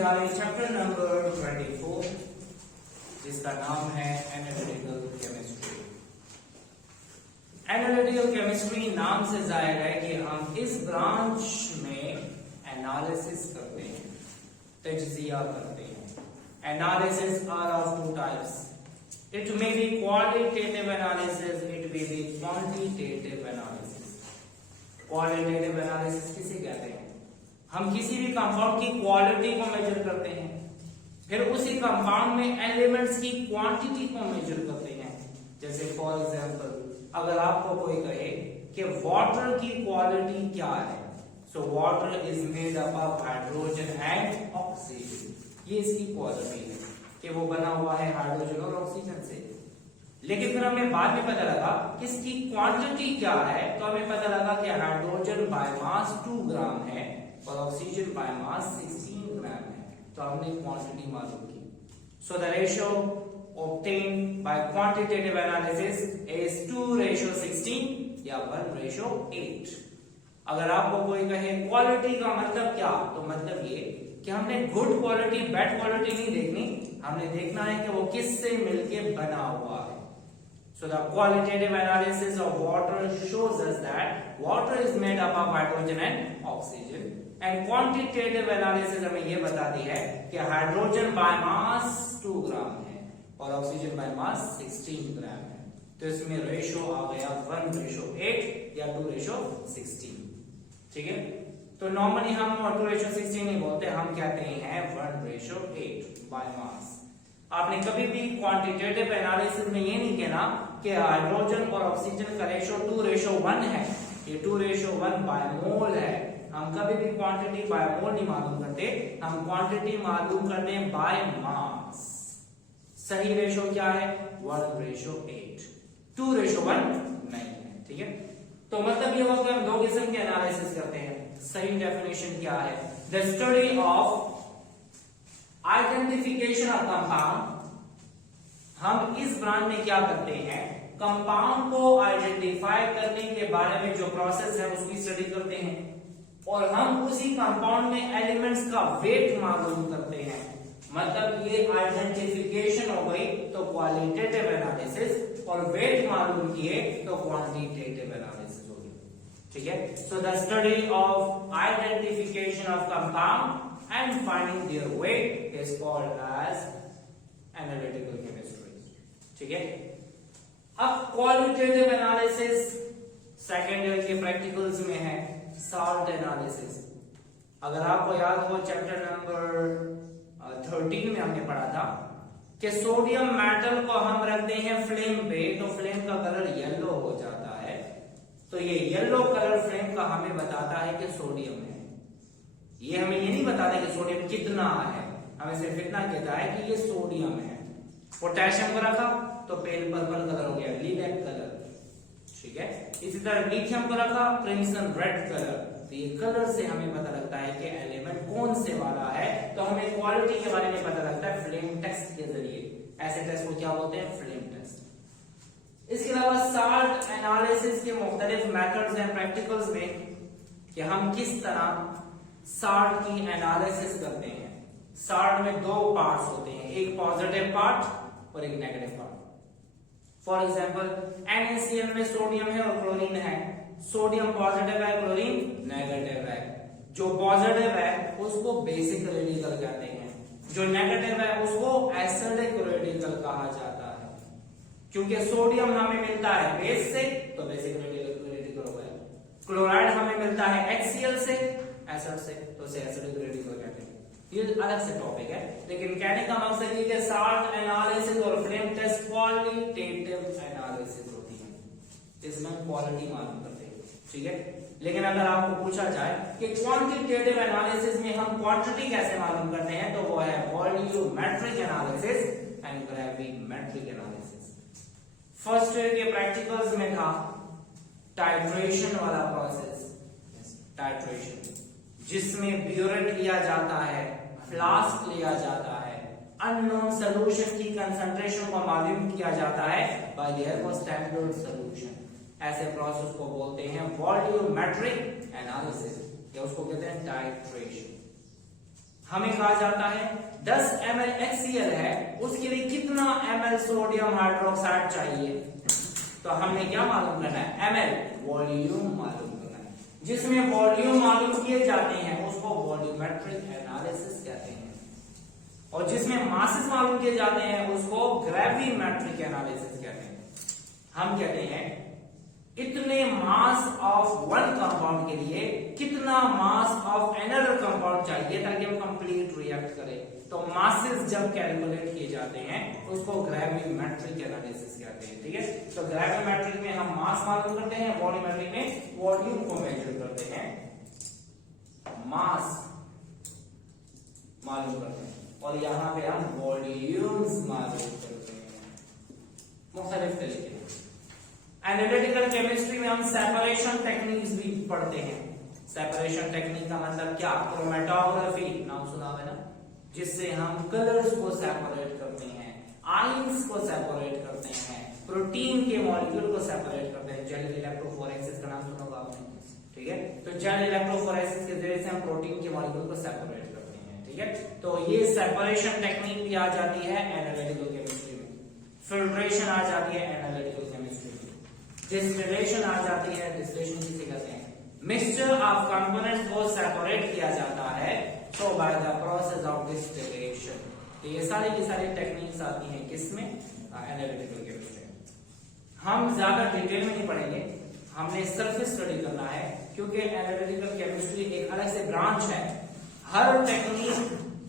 जा रहे हैं चैप्टर नंबर 24 जिसका नाम है एनालिटिकल केमिस्ट्री। एनालिटिकल केमिस्ट्री नाम से जाहिर है कि हम इस ब्रांच में एनालिसिस करते हैं, तज्जिया करते हैं। Analysis are of two types, it may be qualitative analysis, it may be quantitative analysis. Qualitative analysis किसे कहते हैं? हम किसी भी कंपाउंड की क्वालिटी को मेजर करते हैं, फिर उसी कंपाउंड में एलिमेंट्स की क्वांटिटी को मेजर करते हैं। जैसे फॉर एग्जांपल अगर आपको कोई कहे कि वाटर की क्वालिटी क्या है, so water is made up of hydrogen and oxygen, ये इसकी क्वालिटी है कि वो बना हुआ है हाइड्रोजन और ऑक्सीजन से। लेकिन फिर हमें बाद में पता लगा कि इसकी क्वांटिटी क्या है, तो हमें पता लगा कि हाइड्रोजन बाय मास 2 ग्राम है और ऑक्सीजन बाय मास 16 ग्राम है, तो हमने क्वांटिटी मालूम की। So the ratio obtained by quantitative analysis is 2:16 या 1:8। अगर आपको कोई कहे क्वालिटी का मतलब क्या, तो मतलब ये कि हमने गुड क्वालिटी बैड क्वालिटी नहीं देखनी, हमने देखना है कि वो किससे मिलके बना हुआ है। So the qualitative analysis of water shows us that water is made up of hydrogen and oxygen, and quantitative analysis हमें ये बताती है कि हाइड्रोजन बाय मास 2 ग्राम है और ऑक्सीजन बाय मास 16 ग्राम है। तो इसमें रेशो आ गया 1:8 या 2:16। ठीक है, तो नॉर्मली हम 2:16 नहीं बोलते, हम कहते हैं 1:8 बाय मास। आपने कभी भी क्वांटिटेटिव एनालिसिस में ये नहीं कहना कि हाइड्रोजन और ऑक्सीजन का रेशो 2:1 है, ये 2:1 बाय मोल है। हम कभी भी क्वांटिटी बाय मोल नहीं मालूम करते, हम क्वांटिटी मालूम करते हैं बाय मास। सही रेशो क्या है? 1:8, 2:1 नहीं है। ठीक है, तो मतलब ये होगा कि हम 2 किस्म के एनालिसिस करते हैं। सही डेफिनेशन क्या है? The study of identification of compound. हम इस ब्रांच में क्या करते हैं? कंपाउंड को आइडेंटिफाई करने के बारे में जो प्रोसेस है उसकी स्टडी करते हैं, और हम उसी कंपाउंड में एलिमेंट्स का वेट मालूम करते हैं। मतलब ये आइडेंटिफिकेशन हो गई तो क्वालिटेटिव एनालिसिस, और वेट मालूम किए तो क्वांटिटेटिव एनालिसिस हो गई। ठीक है, so the study of identification of compound and finding their weight is called as analytical chemistry। ठीक है, अब क्वालिटेटिव एनालिसिस सेकेंड ईयर के प्रैक्टिकल्स में है सॉल्ट एनालिसिस। अगर आपको याद हो चैप्टर नंबर 13 में हमने पढ़ा था कि सोडियम मेटल को हम रखते हैं फ्लेम पे तो फ्लेम का कलर येलो हो जाता है। तो ये येलो कलर फ्लेम का हमें बताता है कि सोडियम है। ये हमें ये नहीं बताता कि सोडियम कितना है, हमें सिर्फ इतना कहता है कि ये सोडियम है। पोटेशियम को रखा तो पेल पर्पल कलर हो गया, लिलैक कलर। ठीक है, इसी तरह लिथियम को रखा क्रिम्सन रेड कलर। तो ये कलर से हमें पता लगता है कि एलिमेंट कौन से वाला है, तो हमें क्वालिटी के बारे में पता लगता है फ्लेम टेस्ट के जरिए। ऐसे टेस्ट को क्या बोलते हैं? Flame test. इसके अलावा सॉल्ट एनालिसिस के मुख्तलिफ मेथड्स हैं प्रैक्टिकल्स में कि हम किस तरह सॉल्ट की एनालिसिस करते हैं। सॉल्ट में 2 पार्ट्स होते हैं, एक पॉजिटिव पार्ट और एक negative part. For example NaCl में सोडियम है और क्लोरीन है। सोडियम पॉजिटिव है, क्लोरीन नेगेटिव है। जो पॉजिटिव है उसको बेसिक रेडिकल कहते हैं, जो नेगेटिव है उसको एसिडिक रेडिकल कहा जाता है। क्योंकि सोडियम हमें मिलता है बेस से तो बेसिक रेडिकल हो गया, क्लोराइड हमें मिलता है HCl से एसिड से तो उसे एसिडिक रेडिकल कहते हैं। ये अलग से टॉपिक है, लेकिन कहने का मकसद ये कि सॉल्ट एनालिसिस और फ्लेम टेस्ट क्वालिटेटिव एनालिसिस होती है, जिसमें क्वालिटी मालूम करते हैं। ठीक है, लेकिन अगर आपको पूछा जाए कि क्वांटिटेटिव एनालिसिस में हम क्वांटिटी कैसे मालूम करते हैं, तो वो है volumetric analysis and gravimetric analysis. First year के प्रैक्टिकल्स में था टाइट्रेशन वाला प्रोसेस, टाइट्रेशन, जिसमें ब्यूरेट लिया जाता है, फ्लास्क लिया जाता है, अननोन सॉल्यूशन की कंसंट्रेशन को मालूम किया जाता है बाय देयर स्टैंडर्ड सॉल्यूशन। ऐसे प्रोसेस को बोलते हैं वॉल्यूमेट्रिक एनालिसिस, या उसको कहते हैं टाइट्रेशन। हमें कहा जाता है 10 ml HCl है, उसके लिए कितना ml सोडियम हाइड्रोक्साइड चाहिए, तो हमने क्या मालूम करना है, ml वॉल्यूम मालूम करना है। जिसमें वॉल्यूम मालूम किए जाते हैं उसको वॉल्यूमेट्रिक एनालिसिस कहते हैं, और जिसमें मासेस मालूम किए जाते हैं उसको ग्रेविमेट्रिक एनालिसिस कहते हैं। हम कहते हैं इतने मास ऑफ वन कंपाउंड के लिए कितना मास ऑफ अनदर कंपाउंड चाहिए ताकि हम कंप्लीट रिएक्ट करें। तो मासेस जब कैलकुलेट किए जाते हैं उसको ग्रेविमेट्रिक एनालिसिस कहते हैं, ठीक है। तो ग्रेविमेट्रिक में हम मास मालूम करते हैं, वॉल्यूमेट्रिक में वॉल्यूम को मेजर करते हैं, मास मालूम करते हैं, और यहां पे हम वॉल्यूम्स मालूम करते हैं मुख्तलिफ तरीके। एनालिटिकल केमिस्ट्री में हम सेपरेशन टेक्निक्स भी पढ़ते हैं। सेपरेशन टेक्निक का मतलब क्या, क्रोमेटोग्राफी नाम सुना है ना, जिससे हम कलर्स को सेपरेट करते हैं, आयंस को सेपरेट करते हैं, प्रोटीन के मॉलिक्यूल को सेपरेट करते हैं। जेल इलेक्ट्रोफोरेसिस का नाम सुना होगा आपने, ठीक है। तो जेल इलेक्ट्रोफोरेसिस के जरिए से हम प्रोटीन के मॉलिक्यूल को सेपरेट करते हैं, ठीक है। तो ये सेपरेशन टेक्निक भी आ जाती है एनालिटिकल केमिस्ट्री में। फिल्ट्रेशन आ जाती है एनालिटिकल केमिस्ट्री में। डिस्टिलेशन आ जाती है, डिस्टिलेशन किसे कहते हैं, मिक्सचर ऑफ कंपोनेंट्स को सेपरेट किया जाता है, तो by the process of distillation. तो ये सारी की सारी टेक्निक्स आती हैं किसमें, एनालिटिकल केमिस्ट्री में। हम ज्यादा डिटेल में नहीं पढ़ेंगे, हमने सरफेस स्टडी करना है, क्योंकि एनालिटिकल केमिस्ट्री एक अलग से ब्रांच है, हर टेक्निक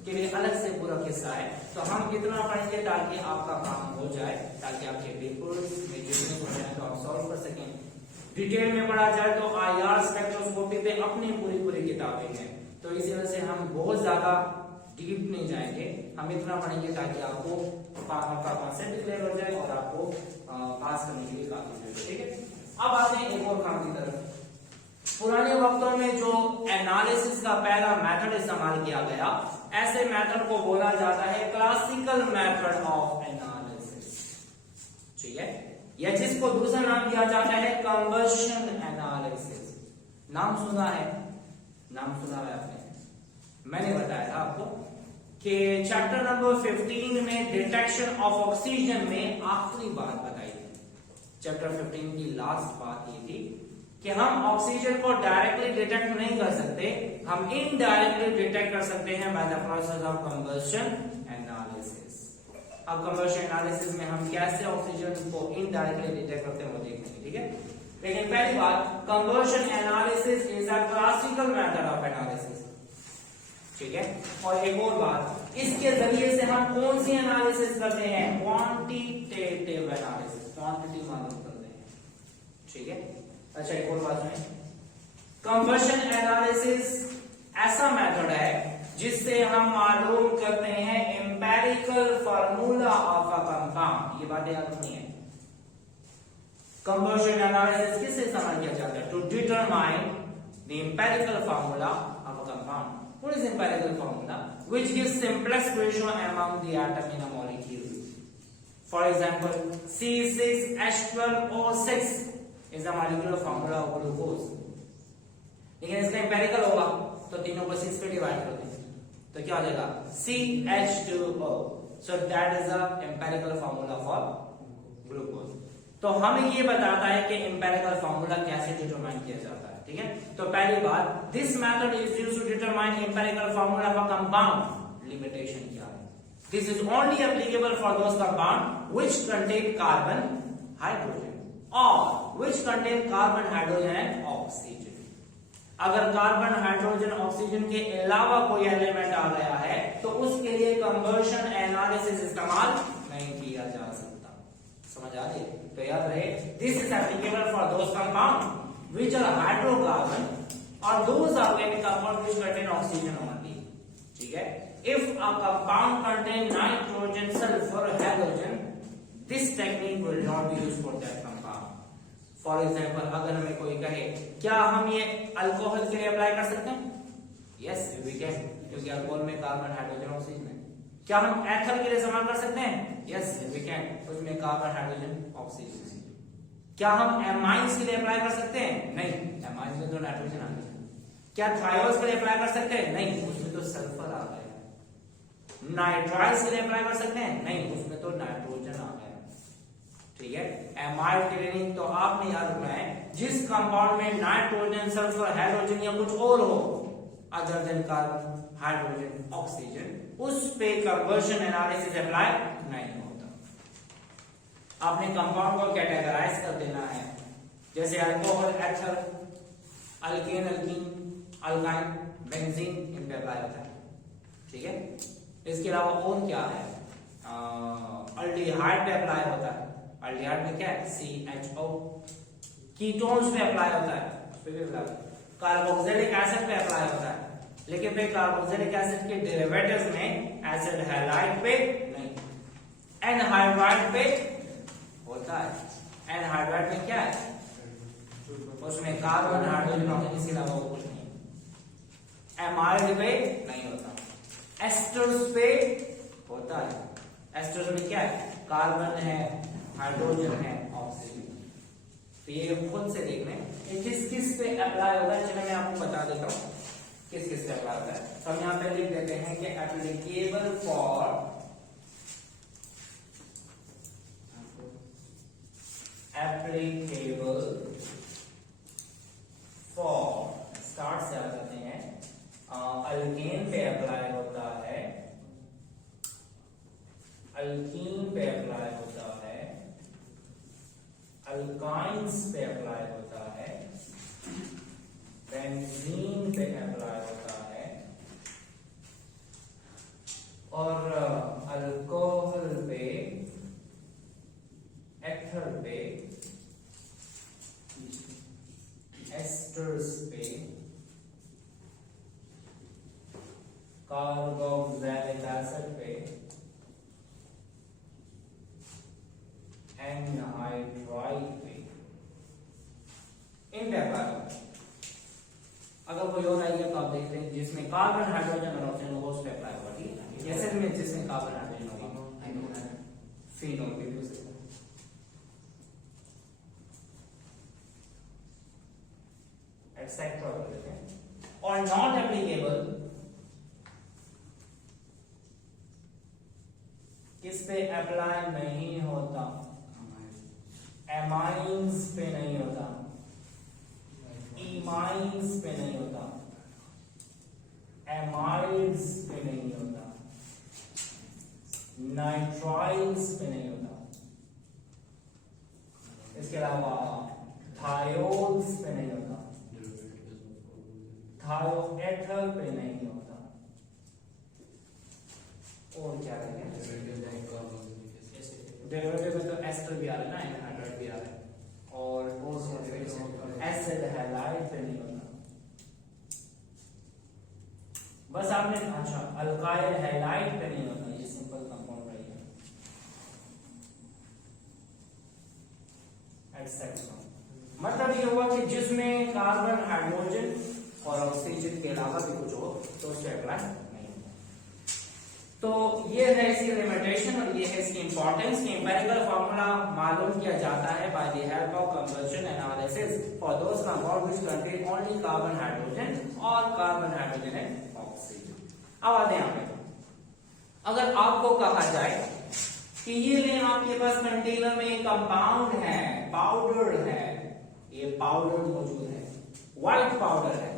के लिए अलग से पूरा किस्सा है। तो हम इतना पढ़ेंगे ताकि आपका काम हो जाए, ताकि आपके पेपर्स में जितने क्वेश्चन है तो आप सॉल्व कर सकें। डिटेल में पढ़ा जाए तो IR स्पेक्ट्रोस्कोपी पे अपनी पूरी किताबें हैं, तो इसी वजह से हम बहुत ज्यादा डीप नहीं जाएंगे, हम इतना पढ़ेंगे ताकि आपको आपका कॉन्सेप्ट क्लियर हो जाए और आपको पास करने के लिए काफी जरूरी, ठीक है। अब आते हैं एक और काम की तरफ। पुराने वक्तों में जो एनालिसिस का पहला मेथड इस्तेमाल किया गया, ऐसे मेथड को बोला जाता है क्लासिकल मेथड ऑफ एनालिसिस, ठीक है, या जिसको दूसरा नाम दिया जाता है कंबशन एनालिसिस। नाम सुना है आपने, मैंने बताया था आपको कि चैप्टर नंबर 15 में डिटेक्शन ऑफ ऑक्सीजन में आखिरी बात बताई थी। चैप्टर 15 की लास्ट बात ये थी कि हम ऑक्सीजन को डायरेक्टली डिटेक्ट नहीं कर सकते, हम इनडायरेक्टली डिटेक्ट कर सकते हैं by the process of combustion analysis. अब कंबशन एनालिसिस में हम कैसे ऑक्सीजन को इनडायरेक्टली डिटेक्ट करते हैं वो देखेंगे, ठीक है। लेकिन पहली बात, combustion analysis is a classical method of analysis, ठीक है। और एक और बात, इसके जरिए से हम कौन सी एनालिसिस करते हैं, क्वांटिटेटिव एनालिसिस, क्वांटिटी मालूम करते हैं, ठीक है। अच्छा, एक और बात सुनिए, कंबशन एनालिसिस ऐसा मेथड है जिससे हम मालूम करते हैं empirical formula of a compound. ये बातें याद रखनी है। कंबशन एनालिसिस किससे इस्तेमाल किया जाता है, to determine the empirical formula of a compound. What is empirical formula, which gives simplest ratio among the atom in a molecule. For example, C6H12O6 is the molecular formula of glucose। लेकिन इसका empirical होगा तो तीनों को 6 पे divide कर देंगे तो क्या हो जाएगा, CH2O। so that is the empirical formula for glucose। तो हमें ये बताता है कि एम्पेरिकल फार्मूला कैसे डिटरमाइन किया जाता है, ठीक है। तो पहली बात, this method is used to determine empirical formula for compound. Limitation क्या है, this is only applicable for those compound which contain carbon, hydrogen और which contain carbon, hydrogen and oxygen। अगर कार्बन, हाइड्रोजन, ऑक्सीजन के अलावा कोई element आ गया है तो उसके लिए कंबशन एनालिसिस इस्तेमाल नहीं किया जा सकता। समझ आ रही है? तो याद रहे, this is applicable for those compound which are hydrocarbon और those organic compound which contain oxygen only, ठीक है। If a compound contain nitrogen, sulphur, halogen, this technique will not be used for that compound. For example, अगर हमें कोई कहे क्या हम ये अल्कोहल के लिए अप्लाई कर सकते हैं, यस वी कैन, क्योंकि अल्कोहल में कार्बन, हाइड्रोजन, ऑक्सीजन है। क्या हम एथर के लिए इस्तेमाल कर सकते हैं, यस वी कैन, उसमें कार्बन, हाइड्रोजन, ऑक्सीजन। क्या हम एमाइंस के लिए अप्लाई कर सकते हैं, नहीं, एमाइंस में तो नाइट्रोजन आ गया। क्या थायोल्स के लिए अप्लाई कर सकते हैं, नहीं, उसमें तो सल्फर आ गया। नाइट्राइल्स के लिए अप्लाई कर सकते हैं? नहीं, उसमें तो नाइट्रोजन आ गया, ठीक है। एमाइड के लिए नहीं। तो आपने याद रखना है जिस कंपाउंड में नाइट्रोजन, सल्फर, हाइड्रोजन या कुछ और हो other than carbon, hydrogen, oxygen, उस पे कन्वर्जन एनालिसिस अप्लाई नहीं होता। आपने कंपाउंड को कैटेगराइज कर देना है, जैसे अल्कोहल, एथर, अल्केन, अल्कीन, अल्काइन, बेंजीन, इन पे अप्लाई होता है, ठीक है। इसके अलावा और क्या है, अल्डिहाइड पे अप्लाई होता है। अल्डिहाइड में क्या है, CHO। कीटोन्स पे अप्लाई होता है, उस पे भी अप्लाई। कार्बोक्सिलिक एसिड पे अप्लाई होता है, लेकिन फिर कार्बोक्सिलिक एसिड के डेरिवेटिव्स में एसिड हैलाइड पे नहीं। एनहाइड्राइड पे होता है। एनहाइड्राइड में क्या है, उसमें कार्बन, हाइड्रोजन, ऑक्सीजन, इसके अलावा वो कुछ नहीं। एमाइड पे नहीं होता। एस्टर्स पे होता है। एस्टर्स में क्या है, कार्बन है, हाइड्रोजन है, ऑक्सीजन। तो ये खुद से देख लें किस किस पे अप्लाई होता है। चलिए मैं आपको बता देता हूँ किस किस पे अप्लाई होता है। तो हम यहाँ पे लिख देते हैं कि एप्लीकेबल फॉर स्टार्ट से आ जाते हैं। अल्केन पे अप्लाई होता है, अल्कीन पे अप्लाई होता है, अल्काइंस पे अप्लाई होता है, बेंजीन पे अप्लाई होता है, और अल्कोहल पे, एथर पे, एस्टर्स पे, कार्बोक्सिलिक एसिड पे, एनहाइड्राइड पे, इन पे अप्लाई होता है। अगर कोई और आइए तो आप देख रहे हैं जिसमें कार्बन, हाइड्रोजन और ऑक्सीजन होगा उस पे अप्लाई होगा, ठीक है। एसिड में जिसमें कार्बन, हाइड्रोजन होगा, फिनोल पे भी हो सकता है। एक्सेट्रा बोलते हैं। और नॉट एप्लीकेबल किस पे अप्लाई नहीं होता, एमाइंस पे नहीं होता, इमाइंस पे नहीं होता, एमाइड्स पे नहीं होता, नाइट्राइल्स पे नहीं होता। इसके अलावा थायोल्स पे नहीं होता, थायोएथर पे नहीं होता, और क्या है, डेरिवेटिव में तो एस्टर भी आ रहा है ना, एनहाइड्राइड भी आ रहा है, और एसिड हैलाइड पे नहीं होता। बस आपने, अच्छा, अल्काइल हैलाइड पे नहीं होता, ये सिंपल कंपाउंड है, एक्सेट्रा। मतलब ये हुआ कि जिसमें कार्बन, हाइड्रोजन और ऑक्सीजन के अलावा भी कुछ हो तो उससे अप्लाई नहीं होता। तो ये है इसकी लिमिटेशन और ये है इसकी इंपॉर्टेंस कि एम्पिरिकल फार्मूला मालूम किया जाता है by the help of conversion analysis for those compound which contain only carbon, hydrogen और कार्बन, हाइड्रोजन एंड ऑक्सीजन। अब आते हैं यहाँ पे, अगर आपको कहा जाए कि ये ले आपके पास कंटेनर में एक कंपाउंड है, पाउडर है, ये पाउडर मौजूद है, व्हाइट पाउडर है,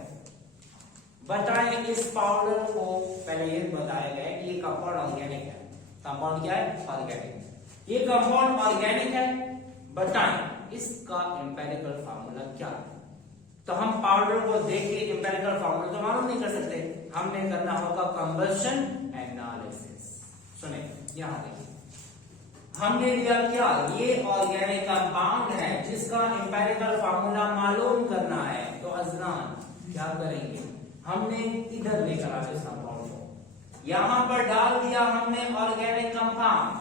बताएं इस पाउडर को, पहले ये बताया गया कि ये कंपाउंड ऑर्गेनिक है। कंपाउंड क्या है, ऑर्गेनिक। ये कंपाउंड ऑर्गेनिक है, बताएं इसका एम्पिरिकल फार्मूला क्या है। तो हम पाउडर को देख के एम्पिरिकल फार्मूला तो मालूम नहीं कर सकते, हमने करना होगा कंबशन एनालिसिस। सुने यहां देखिए, हमने लिया क्या, ये ऑर्गेनिक कंपाउंड है जिसका एम्पिरिकल फार्मूला मालूम करना है। तो अजलान क्या करेंगे, हमने इधर लेकर आ इस कंपाउंड को, यहां पर डाल दिया हमने ऑर्गेनिक कंपाउंड,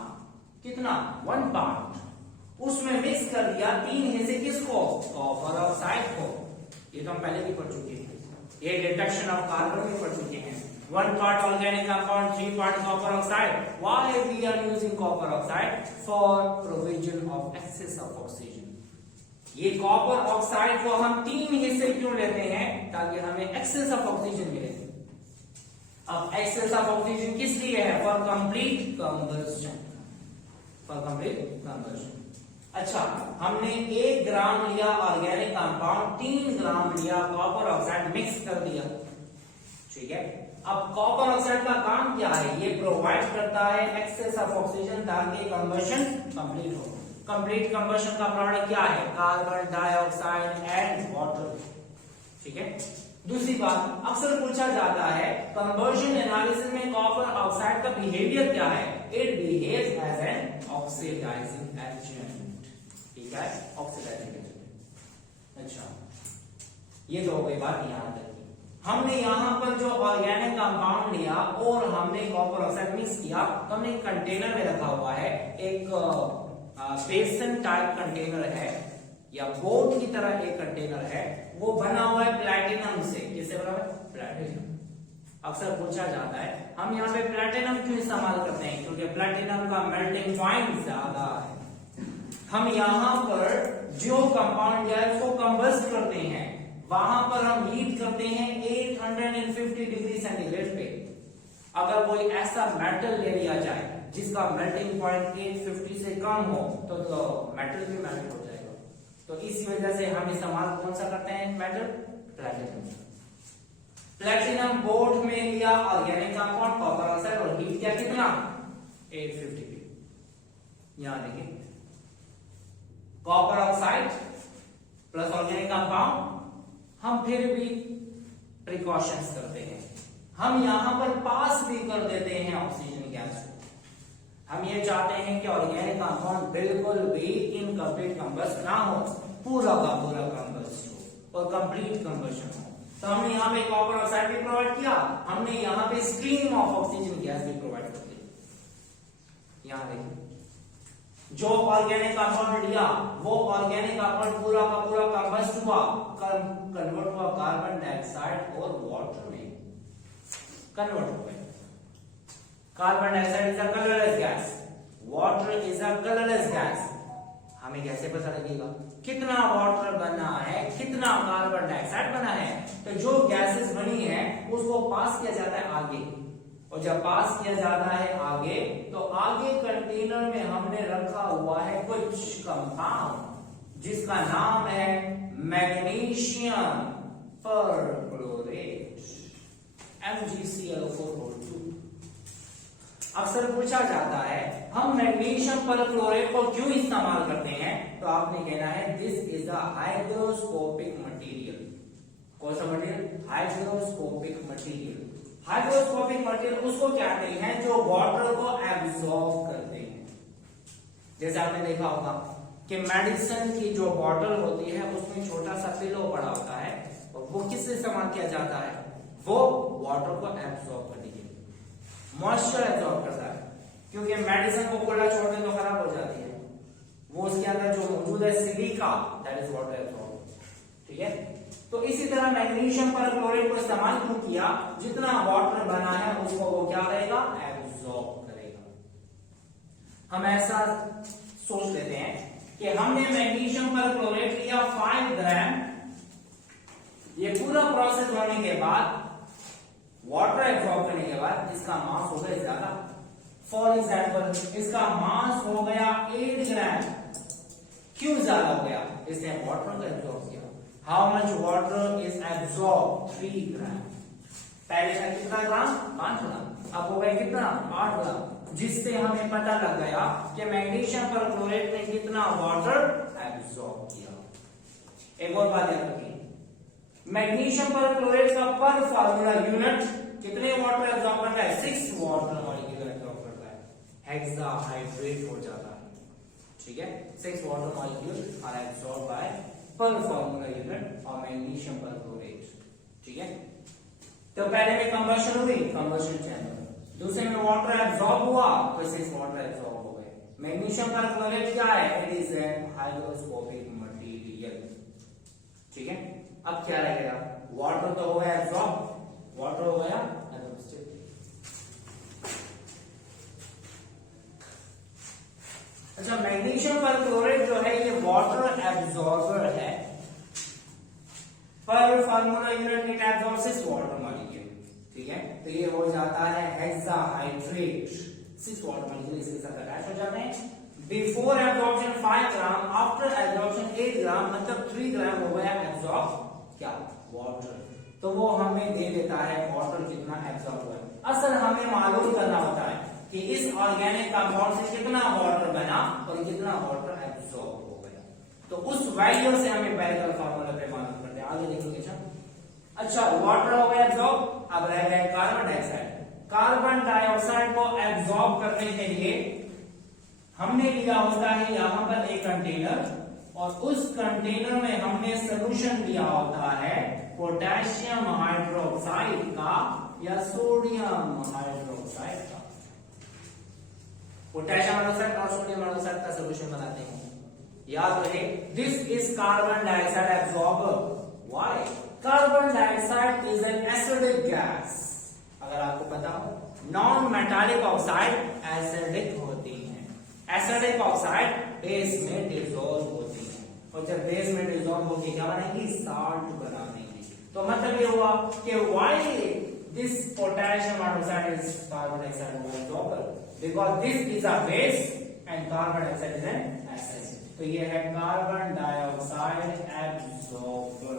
कितना 1 पाउंड, उसमें मिक्स कर दिया 3 हिस्से किसको, कॉपर ऑक्साइड को। ये तो हम पहले भी पढ़ चुके हैं, ये डिटेक्शन ऑफ कार्बन भी पढ़ चुके हैं। 1 part organic compound, 3 part copper oxide. Why we are using copper oxide? For provision of excess of oxygen. ये कॉपर ऑक्साइड को हम 3 हिस्से क्यों लेते हैं, ताकि हमें एक्सेस ऑफ ऑक्सीजन मिले। अब एक्सेस ऑफ ऑक्सीजन किस लिए है? For complete combustion, for complete combustion. अच्छा, हमने 1 ग्राम लिया ऑर्गेनिक कंपाउंड, 3 ग्राम लिया कॉपर ऑक्साइड, मिक्स कर दिया, ठीक है। अब कॉपर ऑक्साइड का काम क्या है? ये प्रोवाइड करता है एक्सेस ऑफ ऑक्सीजन ताकि कंबशन कंप्लीट हो। कंप्लीट कंबशन का प्रोडक्ट क्या है? कार्बन डाइऑक्साइड एंड वाटर, ठीक है। दूसरी बात, अक्सर पूछा जाता है कंबशन एनालिसिस में कॉपर ऑक्साइड का बिहेवियर क्या है? It behaves as an oxidising agent, ठीक है, ऑक्सीडाइजिंग एजेंट। अच्छा, ये तो हो गई बात यहां तक की। हमने यहां पर जो ऑर्गेनिक कंपाउंड लिया और हमने कॉपर ऑक्साइड मिक्स किया, तो हमने एक कंटेनर में रखा हुआ है, एक बेसन टाइप कंटेनर है या बोट की तरह एक कंटेनर है, वो बना हुआ है प्लैटिनम से। किससे बना हुआ है? प्लैटिनम। अक्सर पूछा जाता है हम यहाँ पे प्लैटिनम क्यों इस्तेमाल करते हैं? क्योंकि प्लैटिनम का मेल्टिंग पॉइंट ज्यादा है। हम यहाँ पर जो कंपाउंड है उसको कंबस्ट करते हैं, वहां पर हम हीट करते हैं 850 डिग्री सेंटीग्रेड पे। अगर कोई ऐसा मेटल ले लिया जाए जिसका मेल्टिंग पॉइंट 850 से कम हो तो मेटल भी मेल्ट हो जाएगा। तो इसी वजह से हम इस्तेमाल कौन सा करते हैं मेटल? प्लैटिनम। प्लैटिनम बोर्ड में लिया ऑर्गेनिक कंपाउंड कॉपर ऑक्साइड और हीट किया कितना? 850 पे। यहां देखिए, copper oxide plus organic compound. हम फिर भी प्रिकॉशंस करते हैं, हम यहां पर पास भी कर देते हैं ऑक्सीजन गैस को। हम ये चाहते हैं कि ऑर्गेनिक कंपाउंड बिल्कुल भी इनकम्प्लीट कंबस्ट ना हो, पूरा का पूरा कंबस्ट हो और कंप्लीट कंबशन हो। तो हमने यहाँ पे कॉपर ऑक्साइड भी प्रोवाइड किया, हमने यहाँ पे स्ट्रीम ऑफ ऑक्सीजन गैस भी प्रोवाइड कर दी। यहाँ देखिए, जो ऑर्गेनिक कंपाउंड लिया वो ऑर्गेनिक कंपाउंड पूरा का पूरा कंबस्ट हुआ, कन्वर्ट हुआ कार्बन डाइऑक्साइड और वाटर में कन्वर्ट हो गया। Carbon dioxide is a colourless gas, water is a colourless gas. हमें कैसे पता लगेगा कितना वाटर बना है, कितना कार्बन डाइऑक्साइड बना है? तो जो गैसेस बनी है उसको पास किया जाता है आगे, और जब पास किया जाता है आगे तो आगे कंटेनर में हमने रखा हुआ है कुछ कंपाउंड जिसका नाम है मैग्नीशियम परक्लोरेट, MgClO4O2। अक्सर पूछा जाता है हम मैग्नीशियम परक्लोरेट को क्यों इस्तेमाल करते हैं? तो आपने कहना है this is a hygroscopic material. कौन सा material? Hygroscopic material. Hygroscopic material उसको कहते हैं जो वाटर को एब्सॉर्ब करते हैं। जैसे आपने देखा होगा कि मेडिसिन की जो बॉटल होती है उसमें छोटा सा पिलो पड़ा होता है, और वो किससे इस्तेमाल किया जाता है? वो वाटर को एब्सॉर्ब करने के लिए, मॉइस्चर एब्सॉर्ब करता है। क्योंकि मेडिसिन को खुला छोड़ दें तो खराब हो जाती है, वो उसके अंदर जो मौजूद है silica, that is water absorb, ठीक है। तो इसी तरह मैग्नीशियम परक्लोरेट को इस्तेमाल क्यों किया? जितना वाटर बना है उसको वो क्या करेगा? एब्सॉर्ब करेगा। हम ऐसा सोच लेते हैं कि हमने मैग्नीशियम परक्लोरेट लिया 5 ग्राम, ये पूरा प्रोसेस होने के बाद वाटर एब्सॉर्ब करने के बाद इसका मास हो गया ज्यादा। फॉर एग्जाम्पल इसका मास हो गया 8 ग्राम। क्यों ज्यादा हो गया? इसने वाटर को एब्सॉर्ब किया। How much water is absorb? 3 ग्राम। पहले का कितना ग्राम? 5 ग्राम। अब हो गया कितना? 8 ग्राम, जिससे हमें पता लग गया कि मैग्नीशियम परक्लोरेट ने कितना वाटर एब्सॉर्ब किया। एक और बात याद रखिए, मैग्नीशियम परक्लोरेट का पर फार्मूला यूनिट कितने वाटर एब्सॉर्ब करता है? 6 वाटर मॉलिक्यूल एब्सॉर्ब करता है, हेक्साहाइड्रेट हो जाता है, ठीक है। 6 water molecule are absorb by per formula unit of magnesium perchlorate, ठीक है। तो पहले में कंबशन हुई, कंबशन चैम्बर, दूसरे में वाटर एब्सॉर्ब हुआ तो 6 वाटर एब्सॉर्ब हो गए। मैग्नीशियम परक्लोरेट क्या है? It is an hygroscopic material, ठीक है। अब क्या रहेगा? वाटर तो हो गया एब्सॉर्ब, वाटर हो गया एब्सॉर्ब। अच्छा, मैग्नीशियम परक्लोरेट जो है ये वाटर एब्सॉर्बर है। पर formula unit it absorbs 6 water molecule. ठीक है, तो ये हो जाता है हेक्साहाइड्रेट, 6 वाटर मॉलिक्यूल इसके साथ अटैच हो जाते हैं। बिफोर एब्जॉर्प्शन 5 ग्राम, आफ्टर एब्जॉर्प्शन 8 ग्राम, मतलब 3 ग्राम हो गया एब्जॉर्ब क्या, वाटर। तो वो हमें दे देता है वाटर कितना एब्जॉर्ब हुआ है। असल हमें मालूम करना होता है कि इस ऑर्गेनिक कंपाउंड से कितना वाटर बना और कितना वाटर एब्जॉर्ब हो गया, तो उस वैल्यू से हमें बेरिकल फार्मूला पे मालूम करते हैं। आगे देखेंगे। अच्छा, वाटर हो गया एब्जॉर्ब, अब रह गया कार्बन डाइऑक्साइड। कार्बन डाइऑक्साइड को एब्जॉर्ब करने के लिए हमने लिया होता है यहां पर एक कंटेनर, और उस कंटेनर में हमने सोल्यूशन लिया होता है पोटेशियम हाइड्रोक्साइड का या सोडियम हाइड्रोक्साइड का। पोटेशियम हाइड्रोक्साइड और सोडियम हाइड्रोक्साइड का सोल्यूशन बनाते हैं। याद रहे, this is carbon dioxide absorber. Why? Carbon dioxide is an acidic gas. अगर आपको पता हो, नॉन मेटालिक ऑक्साइड एसिडिक होती हैं। एसिडिक ऑक्साइड बेस में डिसॉल्व होती है, और जब बेस में डिसॉल्व होगी क्या बनाएंगी, साल्ट बना देंगी। तो मतलब ये हुआ कि why this potassium hydroxide is carbon dioxide absorber, because this is a base and carbon dioxide is an acid. तो ये है carbon dioxide absorber.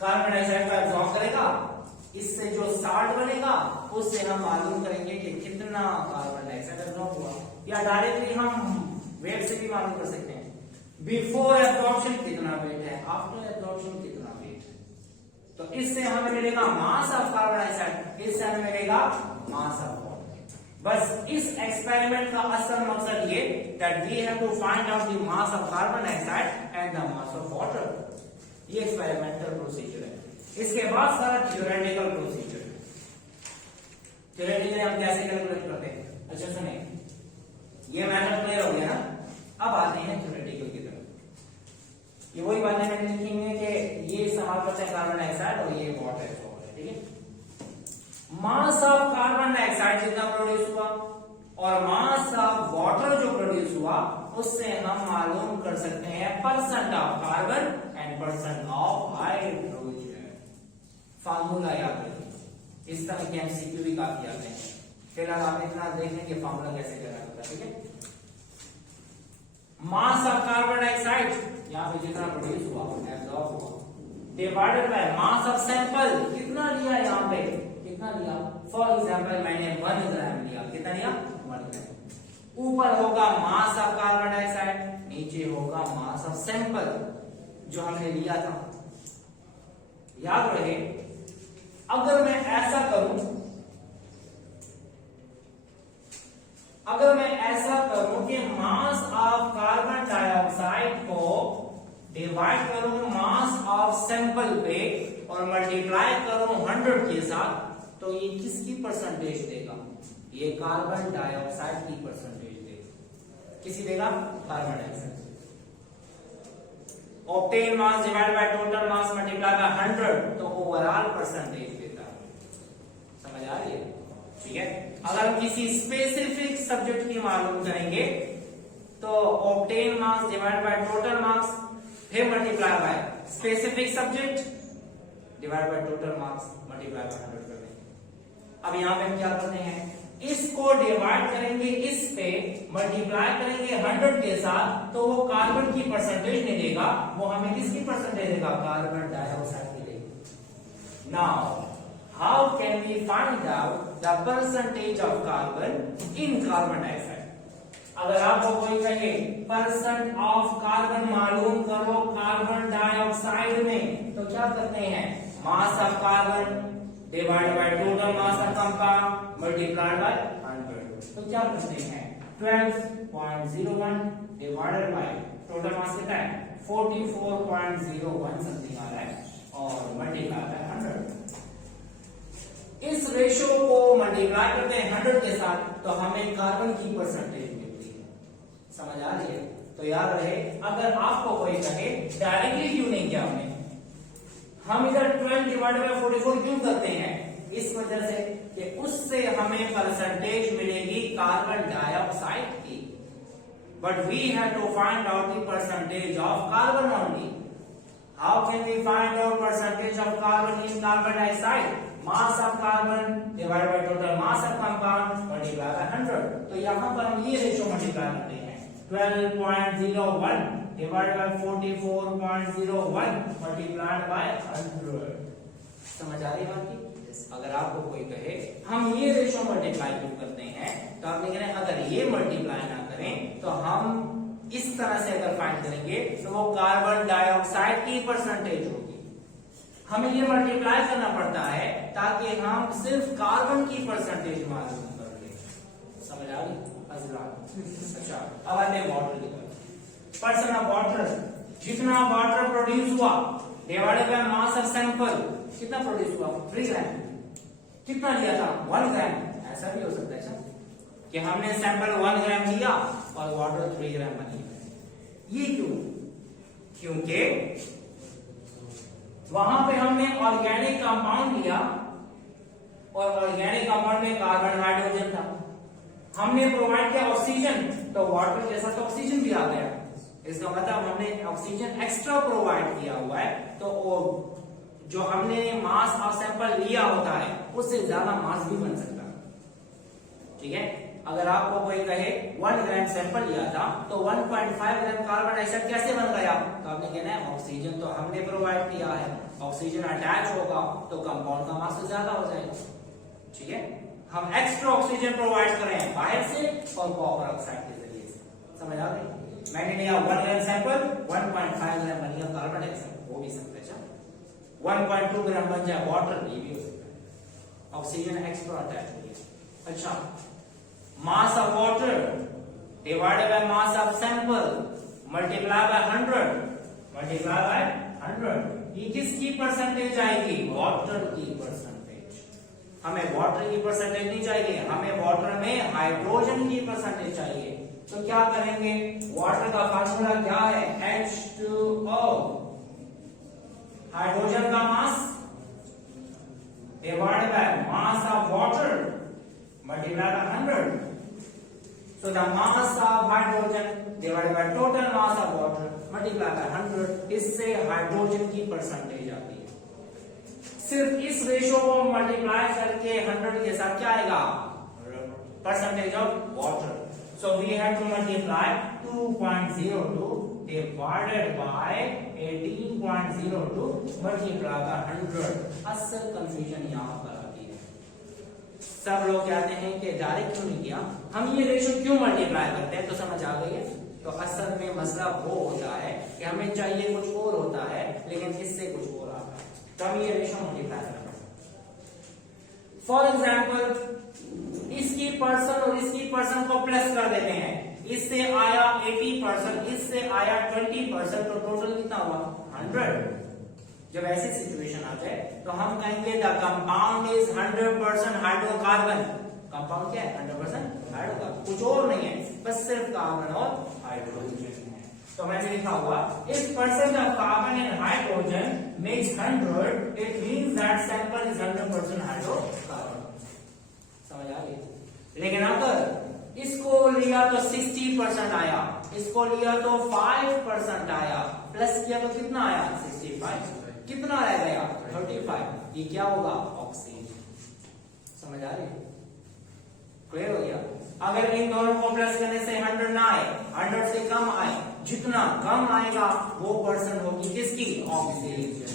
Carbon dioxide को एब्जॉर्ब करेगा, इससे जो साल्ट बनेगा उससे हम मालूम करेंगे कि कितना कार्बन डाइऑक्साइड एब्जॉर्ब हुआ, या डायरेक्टली हम वेट से भी मालूम कर सकते हैं। बिफोर एब्जॉर्प्शन कितना वेट है, आफ्टर एब्जॉर्प्शन कितना वेट है। तो इससे हमें मिलेगा मास ऑफ कार्बन डाइऑक्साइड, इससे हमें मिलेगा मास ऑफ वाटर। बस इस एक्सपेरिमेंट का असल मकसद ये that we have to find out the mass of carbon dioxide and the mass of water. ये एक्सपेरिमेंटल प्रोसीजर है। इसके बाद सारा थ्योरेटिकल प्रोसीजर है। थ्योरेटिकली हम कैसे कैलकुलेट करते हैं। अच्छा सुनिए, ये मेथड क्लियर हो गया ना। अब आते हैं थ्योरेटिकल की तरफ। ये वही बातें मैंने लिखी हुई है कि ये इस्तेमाल करते हैं कार्बन डाइऑक्साइड और ये वाटर है, ठीक है। मास ऑफ कार्बन डाइऑक्साइड जितना प्रोड्यूस हुआ और मास ऑफ वाटर जो प्रोड्यूस हुआ, उससे हम मालूम कर सकते हैं percent of carbon and percent of hydrogen. Formula याद रखिए, इस तरह के एमसीक्यू भी काफी आते हैं। फिलहाल आप इतना देख लें कि फार्मूला कैसे करना होता है, ठीक है। मास ऑफ कार्बन डाइऑक्साइड यहाँ पे जितना प्रोड्यूस हुआ, एब्जॉर्ब हुआ, divided by mass of sample, कितना लिया यहाँ पे, कितना लिया। फॉर एग्जाम्पल मैंने 1 ग्राम लिया, कितना लिया, 1 ग्राम। ऊपर होगा मास ऑफ कार्बन डाइऑक्साइड, नीचे होगा मास ऑफ सैंपल जो हमने लिया था। याद रहे, अगर मैं ऐसा करूं, कि मास ऑफ कार्बन डाइऑक्साइड को डिवाइड करूं मास ऑफ सैंपल पे और मल्टीप्लाई करूं 100 के साथ, तो ये किसकी परसेंटेज देगा, ये कार्बन डाइऑक्साइड की परसेंटेज देगा। किसी देगा, carbon dioxide. Obtain mass divide by total mass multiply by 100, तो ओवरऑल परसेंटेज देता है। समझ आ रही है, ठीक है। अगर हम किसी स्पेसिफिक सब्जेक्ट की मालूम करेंगे तो obtain mass divide by total mass, फिर multiply by specific subject divide by total mass multiply by 100 कर देंगे। अब यहां पे हम क्या करते हैं, इसको डिवाइड करेंगे इस पे, मल्टीप्लाई करेंगे 100 के साथ, तो वो कार्बन की परसेंटेज नहीं देगा, वो हमें किसकी परसेंटेज देगा, कार्बन डाइऑक्साइड की देगा। Now how can we find out the percentage of carbon in carbon dioxide? अगर आपको कोई कहे परसेंट ऑफ कार्बन मालूम करो कार्बन डाइऑक्साइड में, तो क्या करते हैं, मास of carbon divide by total mass of compound multiplied by 100। तो क्या करते हैं, 12.01 डिवाइडेड बाय टोटल मास कितना है, 44.01 समथिंग आ रहा है, और मल्टीप्लाई बाय 100। इस रेशो को मल्टीप्लाई करते हैं 100 के साथ, तो हमें कार्बन की परसेंटेज मिलती है। समझ आ रही है। तो याद रहे, अगर आपको कोई कहे डायरेक्टली क्यों नहीं किया हमने, हम इधर 12 डिवाइडेड बाय 44 क्यों करते हैं, इस वजह से कि उससे हमें परसेंटेज मिलेगी कार्बन डाइऑक्साइड की, but we have to find out the percentage of carbon only. How can we find out percentage of carbon in carbon dioxide? Mass of carbon divided by total mass of compound multiplied by 100. तो यहाँ पर हम ये ratio multiply करते हैं 12.01 divided by 44.01 multiplied by 100. समझ आ रही है बात की? अगर आपको कोई कहे हम ये रेशो मल्टीप्लाई क्यों करते हैं, तो आप लिख रहे हैं अगर ये मल्टीप्लाई ना करें तो हम इस तरह से अगर फाइंड करेंगे तो वो कार्बन डाइऑक्साइड की परसेंटेज होगी। हमें ये मल्टीप्लाई करना पड़ता है ताकि हम सिर्फ कार्बन की परसेंटेज मालूम कर ले। समझ आ रही? अच्छा, अब आते हैं वाटर की तरफ। पर्सन ऑफ वाटर, जितना वाटर प्रोड्यूस हुआ divided by mass of sample, कितना प्रोड्यूस हुआ 3 ग्राम। कितना लिया था 1 ग्राम। ऐसा भी हो सकता है सर कि हमने सैंपल 1 ग्राम लिया और वाटर 3 ग्राम बनी। ये क्यों? क्योंकि वहां पे हमने ऑर्गेनिक कंपाउंड लिया और ऑर्गेनिक कंपाउंड में कार्बन हाइड्रोजन था, हमने प्रोवाइड किया ऑक्सीजन, तो वाटर जैसा तो ऑक्सीजन भी आ गया। इसका मतलब हमने ऑक्सीजन एक्स्ट्रा प्रोवाइड किया हुआ है, तो जो हमने मास ऑफ सैंपल लिया होता है उससे ज्यादा मास भी बन सकता है। ठीक है, अगर आपको कोई कहे 1 ग्राम सैंपल लिया था तो 1.5 ग्राम कार्बन डाइऑक्साइड कैसे बन गया, तो आपने कहना है ऑक्सीजन तो हमने प्रोवाइड किया है, ऑक्सीजन अटैच होगा तो कंपाउंड का मास ज्यादा हो जाएगा। ठीक है, हम एक्स्ट्रा ऑक्सीजन प्रोवाइड कर रहे हैं बाहर से और कॉपर ऑक्साइड के जरिए से। समझ आ गई? मैंने लिया 1 ग्राम सैंपल, 1.5 ग्राम बन गया कार्बन डाइऑक्साइड, हो भी सकता है। 1.2 ग्राम बन जाए वाटर, ये भी हो सकता है, ऑक्सीजन एक्स्ट्रा अटैच हो गया। अच्छा, मास of water divided by mass of sample multiply by 100, ये किसकी परसेंटेज आएगी? वाटर की परसेंटेज। हमें वाटर की परसेंटेज नहीं चाहिए, हमें वाटर में हाइड्रोजन की परसेंटेज चाहिए। तो क्या करेंगे, वाटर का फार्मूला क्या है? H2O। हाइड्रोजन का mass divided by mass of water multiply by 100। So the mass of hydrogen divided by total mass of water multiplied by 100, इससे हाइड्रोजन की परसेंटेज आती है। सिर्फ इस रेशो को मल्टीप्लाई करके 100 के साथ क्या आएगा? Percentage of water. So we have to multiply 2.02 divided by 18.02 multiplied by 100। असल कंफ्यूजन यहाँ पर आती है। सब लोग कहते हैं कि डायरेक्ट क्यों नहीं किया, हम ये रेशो क्यों मल्टीप्लाई करते हैं, तो समझ आ गई है। तो असल में मसला वो होता है कि हमें चाहिए कुछ और होता है लेकिन इससे कुछ और आता है, तो हम ये रेशो मल्टीप्लाई करते हैं। फॉर एग्जाम्पल इसकी पर्सन और इसकी पर्सन को प्लस कर देते हैं, इससे आया 80%, इससे आया 20%, तो टोटल कितना हुआ 100। जब ऐसी सिचुएशन आ जाए तो हम कहेंगे the compound is 100% hydrocarbon. Compound क्या है? 100% हाइड्रोकार्बन, कुछ और नहीं है, बस सिर्फ कार्बन और हाइड्रोजन है। तो मैंने लिखा हुआ if percent of carbon and hydrogen makes 100, it means that sample is 100% hydrocarbon. समझ आ गई? लेकिन अगर इसको लिया तो 60% आया, इसको लिया तो 5% आया, प्लस किया तो कितना आया 65, कितना रह गया 35, ये क्या होगा ऑक्सीजन। समझ आ रही है? क्लियर हो गया? अगर इन दोनों को प्लस करने से 100 ना आए, 100 से कम आए, जितना कम आएगा वो पर्सन होगी किसकी? Oxygen.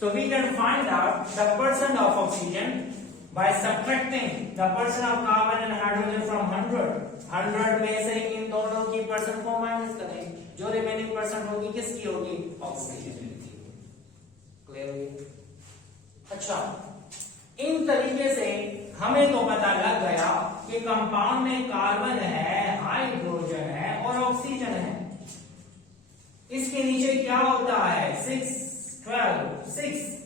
So we can find out the person of oxygen by subtracting the person of carbon and hydrogen from 100 में से इन दोनों की पर्सन को माइनस करें, जो रिमेनिंग पर्सन होगी किसकी होगी? ऑक्सीजन की। क्लियर हो गया? अच्छा, इन तरीके से हमें तो पता लग गया कि कंपाउंड में कार्बन है, हाइड्रोजन है और ऑक्सीजन है। इसके नीचे क्या होता है? 6, 12, 6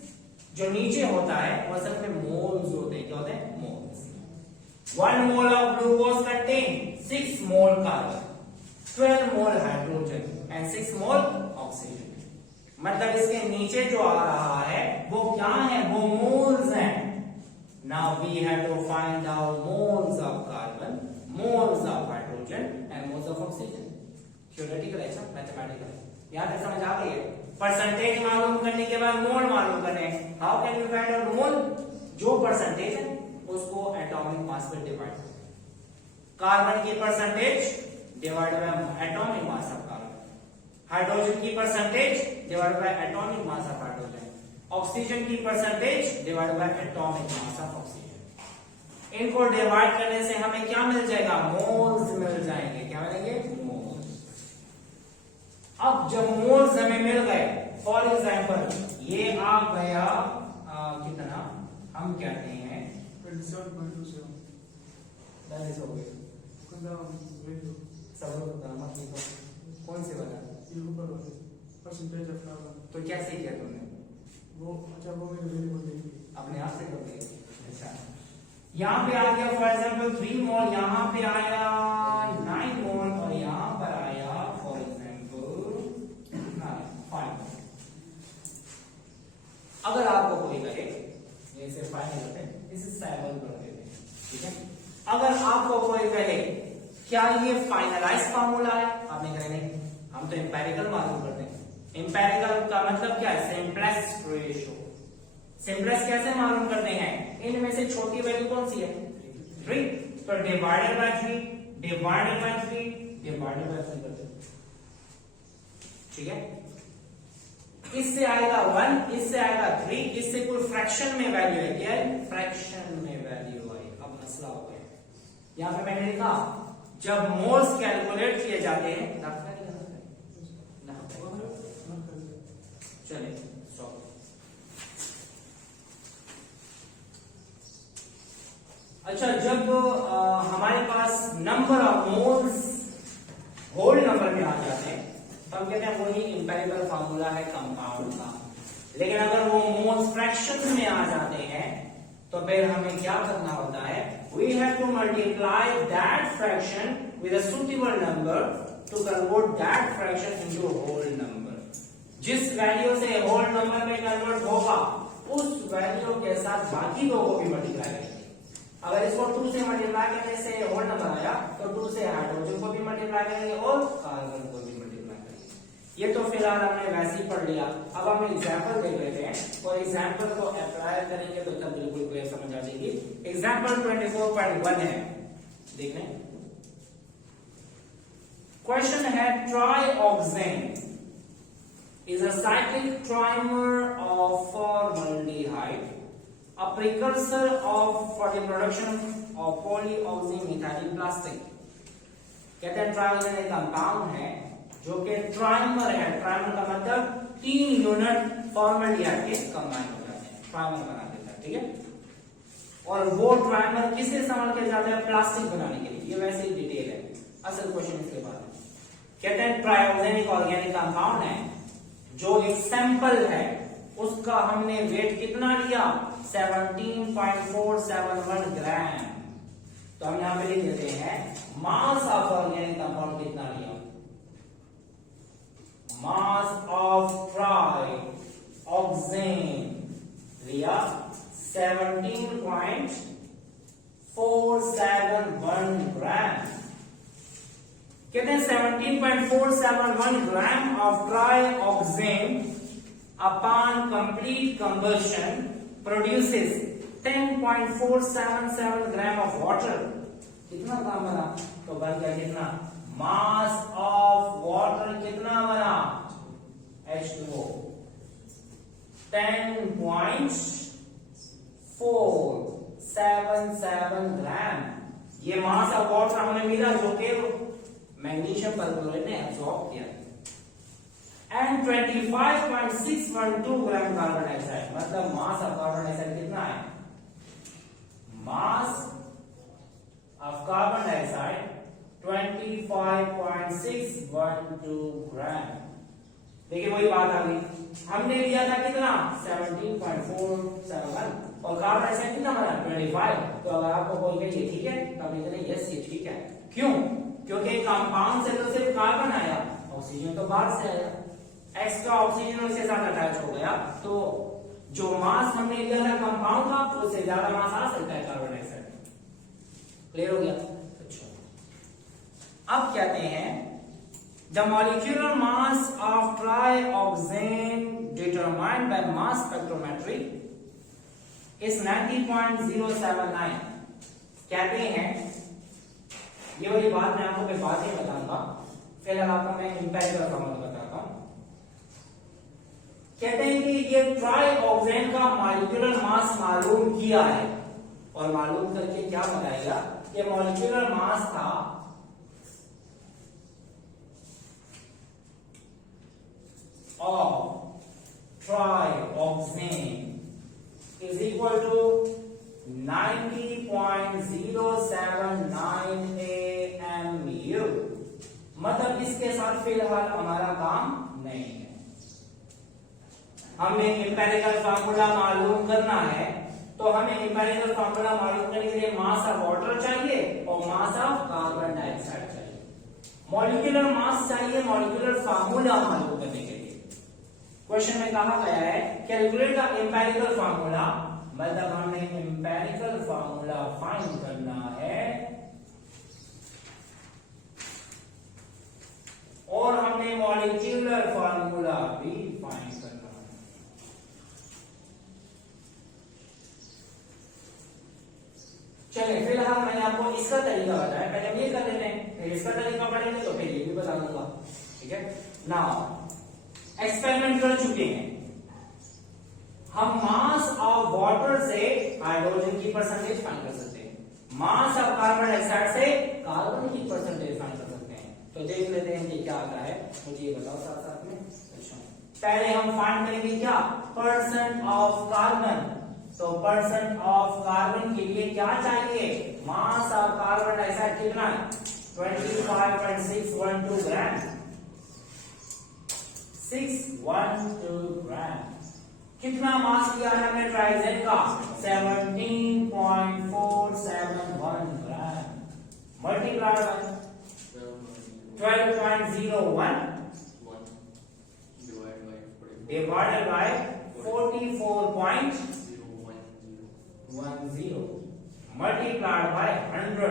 जो नीचे होता है वो असल में मोल्स होते हैं। क्या होते हैं? Moles. 1 mole of glucose contain 6 mole carbon, 12 mole hydrogen and 6 mole oxygen. मतलब इसके नीचे जो आ रहा है वो क्या है? वो मोल्स हैं। Now we have to find out moles of carbon, moles of hydrogen and moles of oxygen. Theoretical है, मैथमेटिकल। यहां तक समझ आ गई है? परसेंटेज मालूम करने के बाद मोल मालूम करने हैं। How can you find out mole? जो परसेंटेज है उसको एटॉमिक मास पे डिवाइड, कार्बन की percentage divide by atomic mass of carbon, hydrogen की percentage divide by atomic mass of hydrogen, oxygen की percentage divide by atomic mass of oxygen. इनको divide करने से हमें क्या मिल जाएगा? मोल्स मिल जाएंगे। क्या मिलेंगे? मोल्स। अब जब मोल्स हमें मिल गए, फॉर एग्जांपल ये आ गया कितना, हम कहते हैं 27.27 हो गए सब लोग कौन से वाला परसेंटेज ऑफ कार्बन। तो कैसे किया तुमने? वो अच्छा वो मैंने वैल्यू बोल दी अपने आप से कर दिया। अच्छा यहाँ पे आ गया फॉर एग्जांपल 3 मोल, यहाँ पे आया 9 मोल और यहाँ पर आया फॉर एग्जांपल 5। अगर आपको कोई कहे, इसे फाइनल करते हैं, इसे 7 कर देते हैं, ठीक है। अगर आपको कोई कहे क्या ये फाइनलाइज फार्मूला है, आपने कहा नहीं, हम तो एम्पिरिकल मालूम करते हैं। एम्पिरिकल का मतलब क्या है? Simplest ratio. सिंपलेस्ट कैसे मालूम करते हैं? इनमें से छोटी वैल्यू कौन सी है? 3, तो divided by 3 divided by 3 divided by 3 करते हैं, ठीक है। इससे आएगा 1, इससे आएगा 3, इससे कोई फ्रैक्शन में वैल्यू है, क्या है? फ्रैक्शन में वैल्यू आई। अब मसला हो गया, यहां पे मैंने लिखा जब मोल्स कैलकुलेट किए जाते हैं, चलिए अच्छा, जब हमारे पास number of moles whole number में आ जाते हैं तो हम कहते हैं वही इंपेरिकल फार्मूला है कंपाउंड का। लेकिन अगर वो मोल्स फ्रैक्शंस में आ जाते हैं तो फिर हमें क्या करना होता है? We have to multiply that fraction with a suitable number to convert that fraction into whole number. जिस वैल्यू से होल नंबर में कन्वर्ट होगा उस वैल्यू के साथ बाकी दो को भी मल्टीप्लाई करेंगे। अगर इसको 2 से मल्टीप्लाई करने से होल नंबर आया तो 2 से हाइड्रोजन को भी मल्टीप्लाई करेंगे और कार्बन को भी मल्टीप्लाई करेंगे। ये तो फिलहाल हमने वैसे ही पढ़ लिया। अब हम एग्जांपल देख लेते हैं और एग्जांपल को अप्लाई करेंगे तो तब बिल्कुल क्लियर समझ आ जाएगी। एग्जांपल 24.1 है, देख लें। क्वेश्चन है ट्राइऑक्सेन is a cyclic trimer of formaldehyde, a precursor for the production of polyoxymethyl plastic। कहते हैं ट्राइऑक्सेन एक कंपाउंड है जो कि ट्राइमर है। ट्राइमर का मतलब 3 यूनिट फॉर्मल्डिहाइड के कंबाइन हो जाते हैं, ट्राइमर बना देता है, ठीक है। और वो ट्राइमर किससे इस्तेमाल किया जाता है? प्लास्टिक बनाने के लिए। ये वैसे ही डिटेल है, असल क्वेश्चन इसके बाद कहते हैं ट्राइऑक्सेन एक ऑर्गेनिक कंपाउंड है जो एक सैंपल है, उसका हमने वेट कितना लिया? 17.471 ग्राम। तो हम यहां पे लिख देते हैं मास ऑफ ऑर्गेनिक कंपाउंड कितना लिया? मास ऑफ ट्राइऑक्सेन लिया 17.471 ग्राम। कहते हैं 17.471 gram of trioxane upon complete combustion produces 10.477 gram of water. कितना ग्राम बना? तो बन गया कितना? मास ऑफ वाटर कितना बना? H2O 10.477 ग्राम। ये मास ऑफ वाटर हमें मिला जो कि मैग्नीशियम परक्लोराइड ने एब्सॉर्ब किया। एंड 25.612 ग्राम कार्बन डाइऑक्साइड, मतलब मास ऑफ कार्बन डाइऑक्साइड कितना है? मास ऑफ कार्बन डाइऑक्साइड 25.612 ग्राम। देखिए वही बात आ गई, हमने लिया था कितना? 17.471 और कार्बन डाइऑक्साइड कितना बना? 25। तो अगर आपको कोई कहे ये ठीक है तब लिखते हैं यस ये ठीक है। क्यों? क्योंकि कंपाउंड से तो सिर्फ कार्बन आया, ऑक्सीजन तो बाहर से आया, एक्स्ट्रा ऑक्सीजन उसके साथ अटैच हो गया, तो जो मास हमने लिया था कंपाउंड का उससे ज्यादा मास आ सकता है कार्बन डाइऑक्साइड। क्लियर हो गया? अच्छा, अब कहते हैं The molecular mass of trioxane determined by mass spectrometry is 90.079. कहते हैं, ये वाली बात मैं आपको बाद में बताऊंगा, फिलहाल आपको मैं इंपेरिकल फॉर्मूला बताता हूं। कहते हैं कि ये ट्राइऑक्सेन का मॉलिक्यूलर मास मालूम किया है, और मालूम करके क्या बताएगा, ये मॉलिक्यूलर मास था of trioxane is equal to 90.079 AMU। मतलब इसके साथ फिलहाल हमारा काम नहीं है। हमें इंपेरिकल फार्मूला मालूम करना है, तो हमें इंपेरिकल फार्मूला मालूम करने के लिए मास ऑफ वाटर चाहिए और मास ऑफ कार्बन डाइऑक्साइड चाहिए। मॉलिक्यूलर मास चाहिए मॉलिक्यूलर फार्मूला मालूम करने के लिए। क्वेश्चन में कहा गया है कैलकुलेट द इंपेरिकल फार्मूला, मतलब हमें इंपेरिकल फार्मूला फाइंड करना है और हमें मॉलिक्यूलर फार्मूला भी फाइंड करना है। चलिए फिलहाल मैंने आपको इसका तरीका बताया, पहले हम ये कर लेते हैं, फिर इसका तरीका पढ़ेंगे तो फिर ये भी बता दूंगा। ठीक है, नाउ एक्सपेरिमेंट कर चुके हैं हम, मास ऑफ वाटर से हाइड्रोजन की परसेंटेज फाइंड कर सकते हैं, मास ऑफ कार्बन डाइऑक्साइड से कार्बन की परसेंटेज फाइंड कर सकते हैं। तो देख लेते हैं कि क्या आता है, मुझे ये बताओ साथ साथ में। अच्छा, पहले हम फाइंड करेंगे क्या, परसेंट ऑफ कार्बन। तो परसेंट ऑफ कार्बन के लिए क्या चाहिए, मास ऑफ कार्बन डाइऑक्साइड कितना है, 25.612 ग्राम, 612 ग्राम। कितना मास लिया है हमने ट्राइजेन का, 17.471 gram, multiply by 12.01 divided by 44.010 multiplied by 100।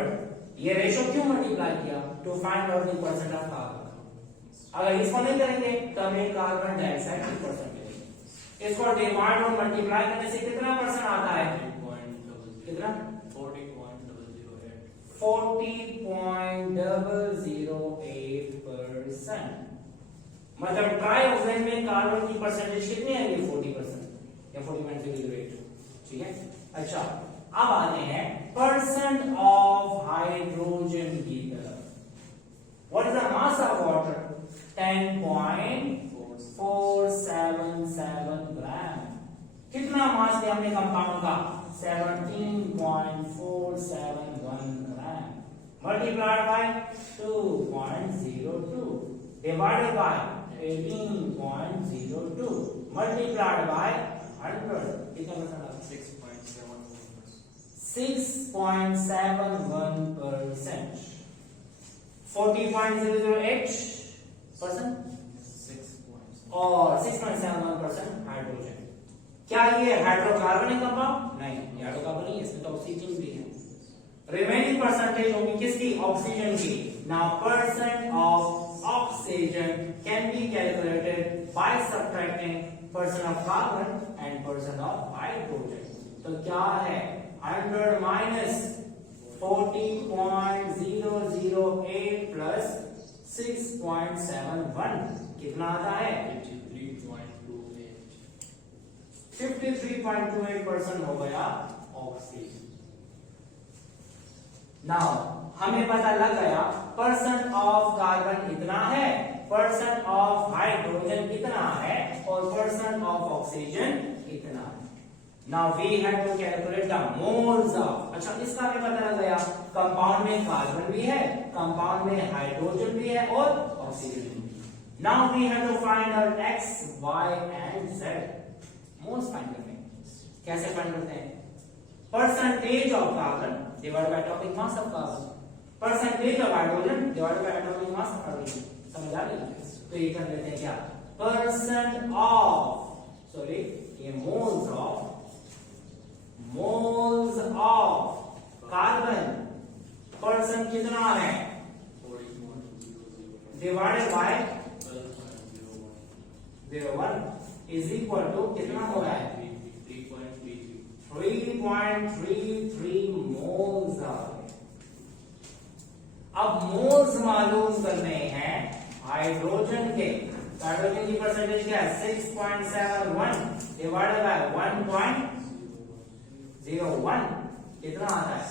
ये रेशो क्यों मल्टीप्लाई किया, to find out the percent of carbon. अगर इसको नहीं करेंगे तो हमें कार्बन डाइऑक्साइड की परसेंटेज, इसको डिवाइड और मल्टीप्लाई करने से कितना परसेंट आता है, कितना, 40.008%। मतलब ट्राइऑक्सेन में कार्बन की परसेंटेज कितनी है, 40% या 40.008। ठीक है, अच्छा अब आते हैं परसेंट ऑफ हाइड्रोजन की तरफ। What is the mass of water, 10.477 gram. कितना मास दिया हमने कंपाउंड का, 17.471 gram, multiplied by 2.02 divided by 18.02 multiplied by 100। कितना परसेंट, 6.71%। 40.008% और 6.71% हाइड्रोजन। क्या ये हाइड्रोकार्बनिक कंपाउंड, नहीं, ये हाइड्रोकार्बन नहीं है, इसमें तो ऑक्सीजन भी है। रिमेनिंग परसेंटेज होगी किसकी, ऑक्सीजन की। Now percent of oxygen can be calculated by subtracting percent of carbon and percent of hydrogen. तो क्या है, 100 माइनस 40.008 प्लस 6.71 कितना आता है, 53.28% हो गया ऑक्सीजन। नाउ हमें पता लग गया परसेंट ऑफ कार्बन इतना है, परसेंट ऑफ हाइड्रोजन कितना है और परसेंट ऑफ ऑक्सीजन कितना है। Now we have to calculate the moles of, अच्छा इसका हमें पता लग गया, कंपाउंड में कार्बन भी है, कंपाउंड में हाइड्रोजन भी है और ऑक्सीजन भी। Now we have to find out x, y and z moles find करते हैं। कैसे फाइंड करते हैं, percentage of carbon divide by atomic mass of carbon, percentage of hydrogen divide by atomic mass of hydrogen. समझ आ गई, तो ये कर लेते हैं क्या, परसेंट ऑफ, सॉरी ये मोल्स ऑफ कार्बन, परसेंट कितना है, डिवाइडेड बाय 3.33 मोल्स आ गए। अब मोल्स मालूम करने हैं हाइड्रोजन के। हाइड्रोजन की परसेंटेज क्या है? 6.71 डिवाइडेड बाय 1.01 कितना आता है?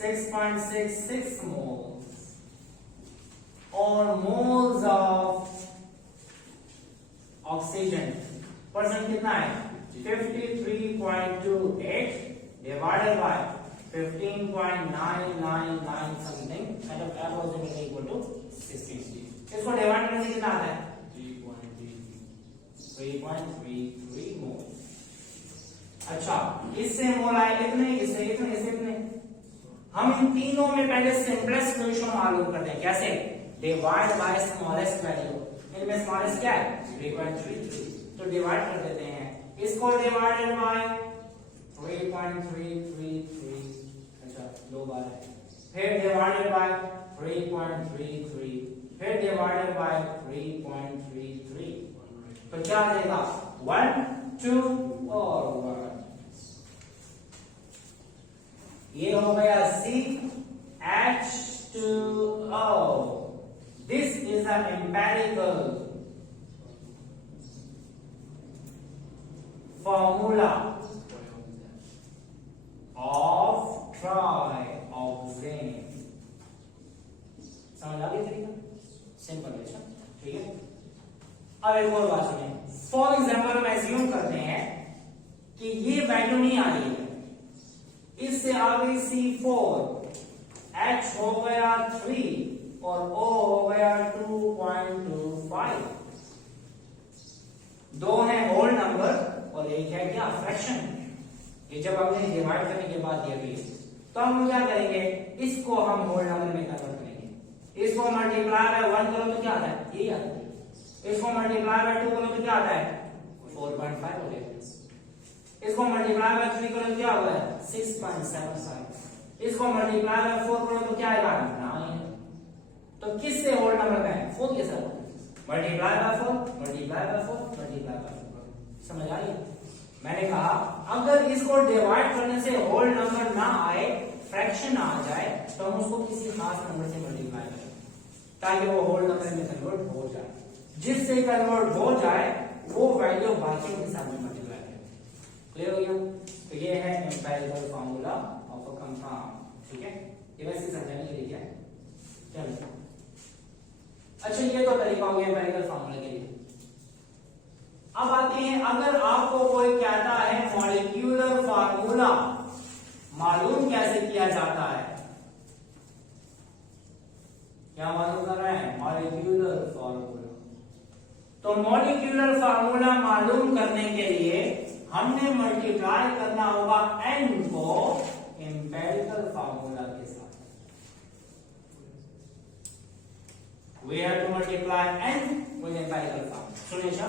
6.66 मोल्स। और मोल्स ऑफ ऑक्सीजन परसेंट कितना है? 53.28 divided by 15.999 something and approximately equal to 16। इसको डिवाइड करने से कितना आता है? 3.33 मोल। अच्छा, इससे मोल आए इतने, इससे इतने, इससे इतने। हम इन तीनों में पहले सिंपलेस्ट रेशियो मालूम करते हैं। कैसे? Divide by smallest value. इनमें स्मॉलेस्ट क्या है? 3.33। तो डिवाइड कर देते हैं। इसको डिवाइडेड बाय 3.333। अच्छा, दो बार है। फिर डिवाइडेड बाय 3.33, फिर डिवाइडेड बाय 3.33। तो क्या आ जाएगा? 1 2 और 1। ये हो गया CH2O। This is an empirical formula of trioxane। समझ आ गई तरीका? सिंपल है। ठीक है, अब एक और बात सुनिए। फॉर एग्जाम्पल हम एज्यूम करते हैं कि ये वैल्यू नहीं आ रही है, इससे आ गई C4, H हो गया 3 और O हो गया 2.25। दो है होल नंबर और एक है क्या? फ्रैक्शन। ये जब हमने डिवाइड करने के बाद दिया गया, तो हम क्या करेंगे? इसको हम होल नंबर में कन्वर्ट करेंगे। इसको मल्टीप्लाई बाय 1 करो तो क्या आता है? ये आता है। इसको मल्टीप्लाई बाय 2 करो तो क्या आता है? 4.5 हो गया। इसको मल्टीप्लाई बाय 3 करो तो क्या होगा? 6.75। इसको मल्टीप्लाई बाय 4 करो तो क्या आएगा? 9। तो किससे होल नंबर में है? 4 के साथ। Multiply by 4, multiply by 4, multiply by 4। समझ आ रही है? मैंने कहा अगर इसको डिवाइड करने से होल नंबर ना आए, फ्रैक्शन आ जाए, तो हम उसको किसी खास नंबर से मल्टीप्लाई करें ताकि वो होल नंबर में कन्वर्ट हो जाए। जिससे कन्वर्ट हो जाए वो वैल्यू बाकी के साथ में मल्टीप्लाई करें। क्लियर हो गया? तो ये है empirical formula of a compound. ठीक है, ये वैसे समझाने के लिए क्या है। चलो, अच्छा, ये तो तरीका हो गया एम्पिरिकल फार्मूला के लिए। अब आते हैं, अगर आपको कोई कहता है मॉलिक्यूलर फार्मूला मालूम कैसे किया जाता है, क्या मालूम कर रहे हैं? Molecular formula. तो मॉलिक्यूलर फार्मूला मालूम करने के लिए हमने मल्टीप्लाई करना होगा n को एम्पिरिकल फार्मूला के साथ। We have to multiply n with empirical formula. Sunisha,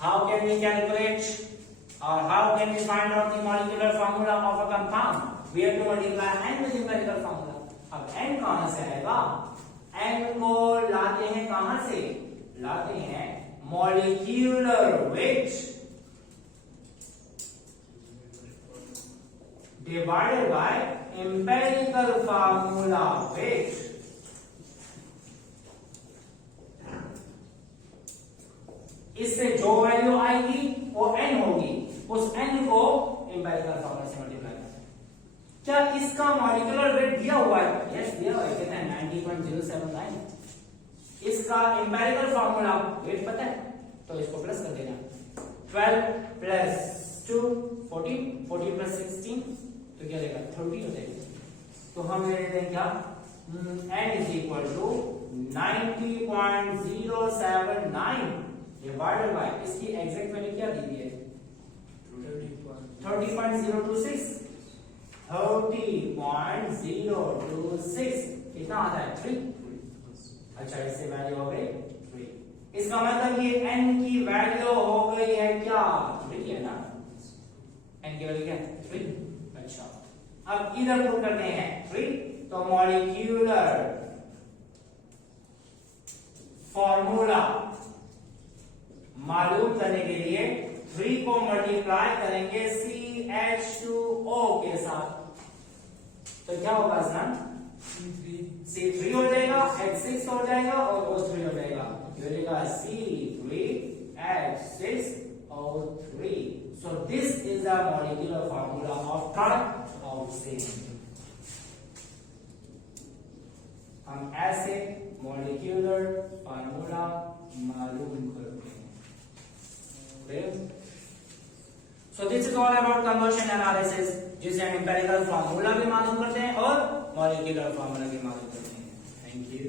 how can we calculate or how can we find out the molecular formula of a compound? We have to multiply n with empirical formula. अब n कहां से आएगा? n को लाते हैं कहां से? लाते हैं molecular weight divided by empirical formula weight. इससे जो वैल्यू आएगी वो n होगी, उस n को एम्पिरिकल फार्मूला से मल्टीप्लाई करें। क्या इसका मॉलिक्यूलर वेट दिया हुआ है? यस, दिया हुआ है। कितना है? 90.079। इसका एम्पिरिकल फार्मूला वेट पता है, तो इसको प्लस कर देना। 12 प्लस 2 14, 14 प्लस 16 तो क्या देगा? 30 हो जाएगा। तो हम ले लेते हैं क्या? n is equal to 90.079 divided by इसकी एग्जैक्ट वैल्यू क्या दी हुई है? 30.026। 30.026 कितना आता है? 3। अच्छा, इससे वैल्यू हो गई 3। इसका मतलब ये n की वैल्यू हो गई है क्या? 3 है ना? n की वैल्यू क्या है? 3। अच्छा, अब इधर पुट करते हैं 3। तो मॉलिक्यूलर फॉर्मूला मालूम करने के लिए 3 को मल्टीप्लाई करेंगे CH साथ, तो क्या होगा इसमें C3 C3 हो जाएगा, H6 हो जाएगा और O3 हो जाएगा, ये हो जाएगा C3H6O3. So this is the molecular formula of triauxine. हम ऐसे molecular formula मालूम करते हैं. So this is all about conversion analysis, जिसे हम empirical formula भी मालूम करते हैं और molecular formula भी मालूम करते हैं. Thank you.